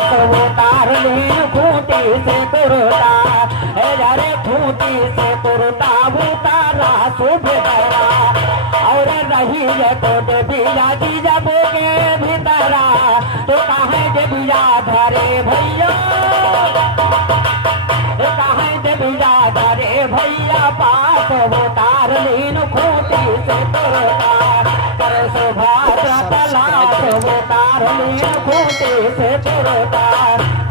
तार लीन खूटी से कुरुता रे खूटी से कुरुता उतारा सुभरा और रही कोट बिया जी जब के भीतरा तो कहे जे बिया धरे भैया कहे जे बिया धरे भैया पास वो तार लीन खूटी से कुरुता कर सुभाद्रा तलाश वो तार लीन खूटी से कुरुता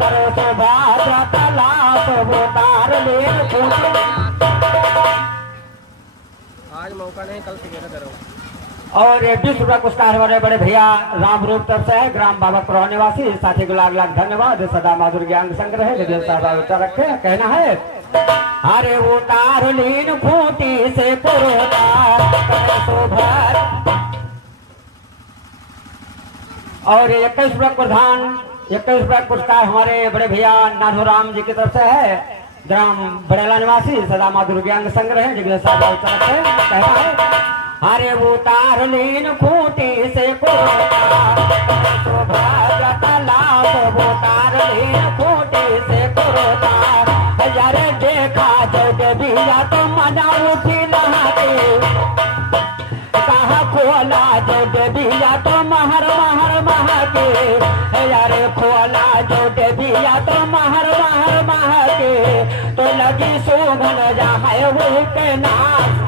कर सुभाद्रा तलाश वो तार लीन खूटी। आज मौका नहीं, कल से करो। और 20 रुपया पुरस्कार हमारे बड़े भैया राम रूप तरफ से है, ग्राम बाबा निवासी। साथी को लाख लाख धन्यवाद। सदा माधुर ज्ञान संग्रह रखे कहना है अरे वो तार लीन खूटी से कुरुता और 21 रुपया प्रधान 21 रुपया पुरस्कार हमारे बड़े भैया नाथुराम जी की तरफ से है, ग्राम बड़ेला निवासी। सदा माधुर ज्ञान संग्रह कहना है अरे वो तार लीन खूटी से कुरुता सुभाद्रा तलाश वो तार लीन खूटी से कुरुता यारे देखा जब बिया तो मना उठी नहाते कहा खोला जब बिया तो महर महर महके यारे खोला जब बिया तो महर महर महके तो लगी सोगन जाए वो के नाश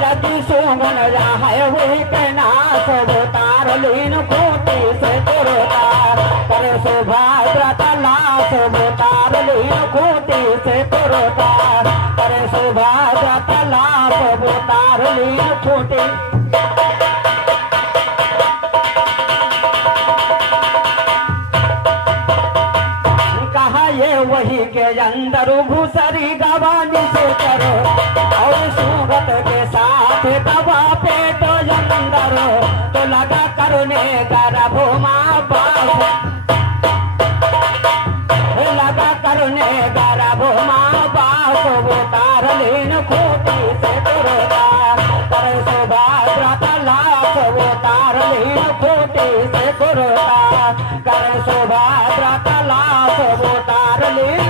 लगी सोगन जाए वो के नाश वो तार लीन खूटी से कुरुता कर सुभाद्रा तलाश वो तार लीन खूटी से कुरुता कर सुभाद्रा तलाश वो तार लीन खूटी। कहा ये वही के अंदर घुसरी गवानी से करो और सूरत के साथ दवा पे तो अंदर तो लगा करने गर्भमा बाप लगा करने गर्भमा बाप वो तार लीन खूटी से कुरुता कर सुभाद्रा तलाश वो तार लीन खूटी से कुरुता कर सुभाद्रा तलाश वो तार लीन।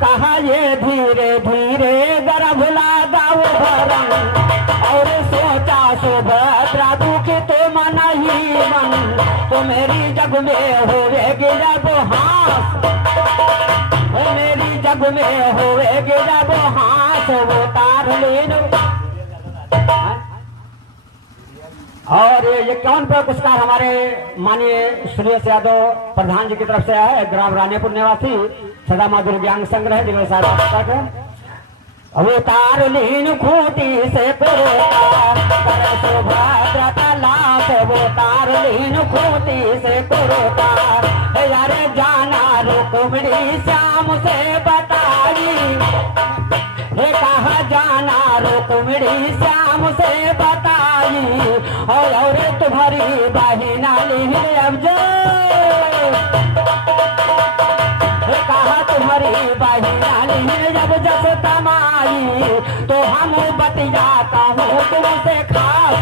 कहा ये धीरे धीरे गर्भ लगाओ भरम और सोचा सुभद्रा दुखी तो मन ही मन तो मेरी जग में होवेगी जब हाथ मेरी जग में होवेगी जब हाथ वो तार लीन। और ये 51 रुपया पुरस्कार हमारे माननीय सुरेश यादव प्रधान जी की तरफ से है, ग्राम रानीपुर निवासी। सदा माधुर ज्ञान संग्रह जिले वो तार लीन खूटी से कुरुता कर सुभाद्रा तलाश वो तार लीन खूटी से कुरुता यारे जाना रुक्मिणी श्याम से बताई कहा जाना रुक्मिणी श्याम से बताई और तुम्हारी बहिना लीन अब कहा तुम्हारी बहिना लीन जब जब तमाई तो हम बतियाता हूँ तुमसे खास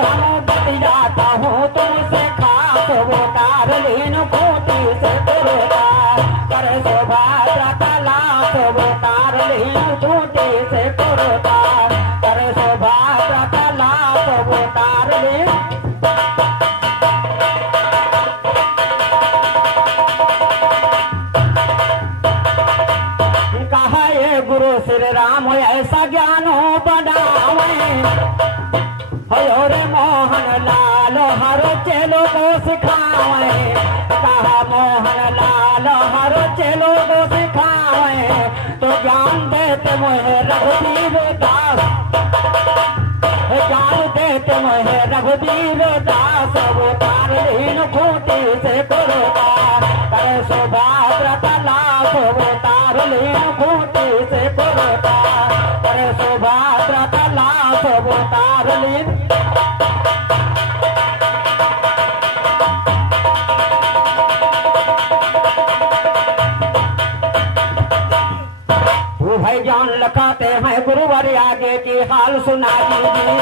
हम बतियाता हूँ तुमसे खास वो तार लीन खूटी से कुरुता कर सुभाद्रा तलाश वो तार लीन खूटी से कुरुता कर सुभाद्रा तलाश वो तार लीन। कहा ये गुरु श्री राम ऐसा ज्ञान हो बनावे और मोहन लाल हर चेलो को सिखावे कहा मोहन लाल हर चेलो को सिखावे तो ज्ञान देते मुझे रघुवीर दास ज्ञान देते मुझे रघुवीर दास वो तार लीन खूटी से कुरुता कर सुभाद्रा तलाश वो तार लीन खूटी से कुरुता कर सुभाद्रा तलाश वो तार लीन। भाई ज्ञान लखाते हैं गुरुवर आगे की हाल सुना दीजिए।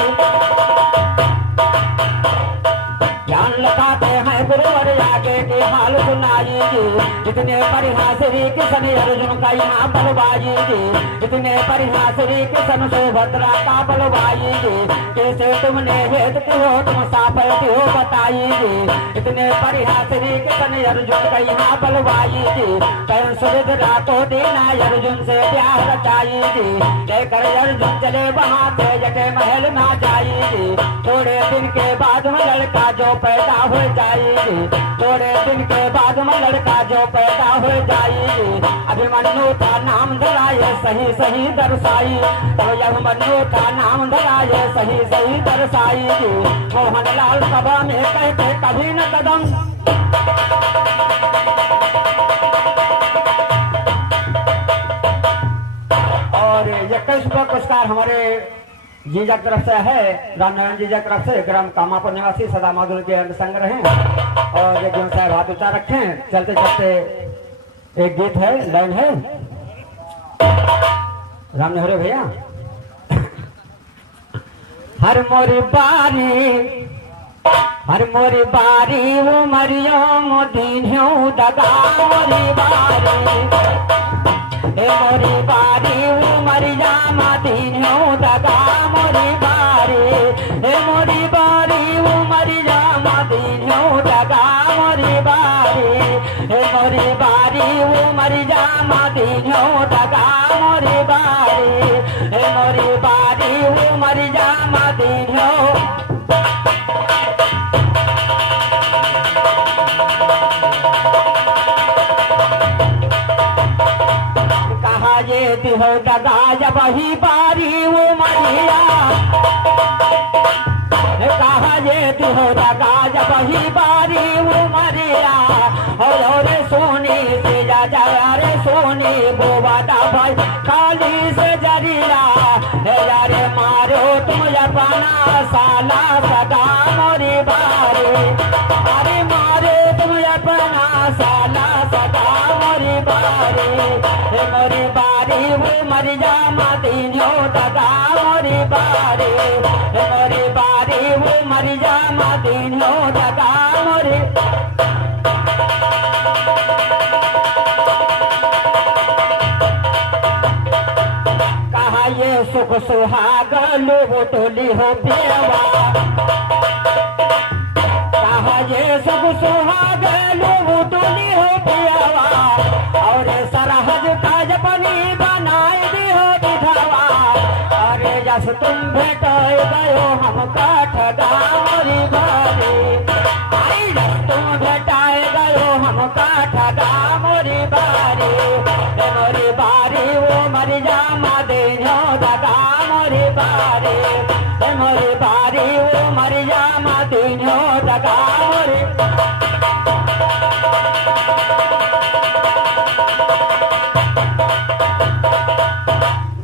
ज्ञान लखाते हैं गुरुवर आगे की हाल सुनाई जी। जितने परिहासरी किशन अर्जुन का यहाँ बलवाई जी। जितने परिहासरी किशन सुभद्रा का बलवाई जी। कैसे तुमने हेत हो तुम साफलती हो बताई जी। इतने परिहासरी किशन अर्जुन का यहाँ बलवाई जी। कौन सुभद्रा को देना अर्जुन से प्यार रचाई जी। लेकर अर्जुन चले वहाँ से जटे महल ना जाई जी। थोड़े दिन के बाद में लड़का जो पैदा हो जाएगी। थोड़े दिन के बाद में लड़का जो पैदा हो जाएगी। अभिमन्यु का नाम धराए सही सही दर्शाई। तो अभिमन्यु का नाम धराए सही सही दर्शाई। मोहनलाल सभा में कहते कभी न कदम। और 21वां पुरस्कार हमारे जीजा की तरफ से है, रामनारायण जीजा की तरफ से, ग्राम कामापुर निवासी सदा माधुर के अंग संग रहे। और एक जन साहब हाथ ऊंचा रखें। चलते चलते एक गीत है, लाइन है राम ने हरे भैया। हर मोरी बारी वो मरियो मोदीन्यो दगा मोरी बारी। मोरी बारी वो मरिया मादीन्यो दगा मोरी बारी। मोरी बारी वो मरिया मादीन्यो दगा मोरी बारी। मोरी बारी वो मरिया मादीन्यो दगा मोरी बारी। मोरी बारी वो मरिया मादीन्यो। ये हो दगा जब ही बारी वो मरिया। कहा ये हो दगा जब ही बारी वो मरिया। और सोनी से जा रे सोनी गोवादा भाई खाली से जरिया। यारे मारो तुम अपना साला सदा मोरी बारी। अरे मारो तुम अपना साला सदा मोरी बारी। मोरी बारी वो मरिया मादीन्यो दगा मोरी बारी। मोरी बारी वो मरिया मादीन्यो दगा मोरी। कहा ये सुख सुहाग लोगो टोली हो बेवा। कहा ये सुख सुहाग लोगो टोली हो बेवा। और सरहद काज पनी बनाए दी हो दिखावा। अरे जस तुम भेटाए गयो हम ठगा मोरी बारी। अरे जस तुम भेटाए गयो हम ठगा मोरी बारी। मोरी बारी वो मरिया मादीन्यो दगा मोरी बारी। मोरी बारी वो मरिया मादीन्यो दगा मोरी।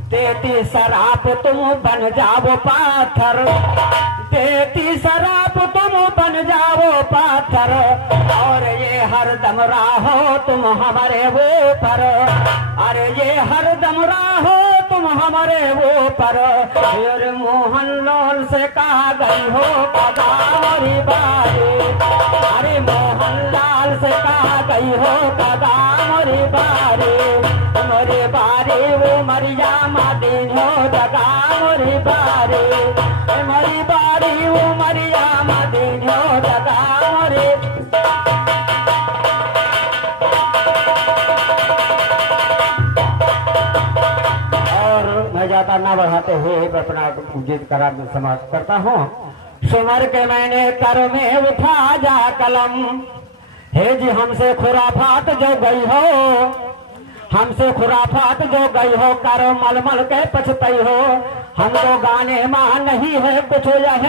देती शराब तुम बन जाओ पाथर। देती शराब तुम बन जाओ पाथर। और ये हरदम राहो तुम हमारे वो पर। अरे ये हरदम राहो तुम हमारे वो पर। फिर मोहनलाल से कहा गई हो कदा मोरी बारी। अरे मोहनलाल से कहा गई हो कदा मोरी बारी। मोरी बारी वो मरिया मादीन्यो दगा मोरी बारी। मोरी बारी वो मरिया मादीन्यो दगा मोरी। और मैं ज्यादा ना बढ़ाते हुए अपना गीत करार में समाप्त करता हूँ। सुमर के मैंने कर में उठा जा कलम। हे जी हमसे खुराफात जो गई हो। हमसे खुराफात जो गई हो करो मलमल के पछतई हो। हमको गाने मां नहीं है कुछ यह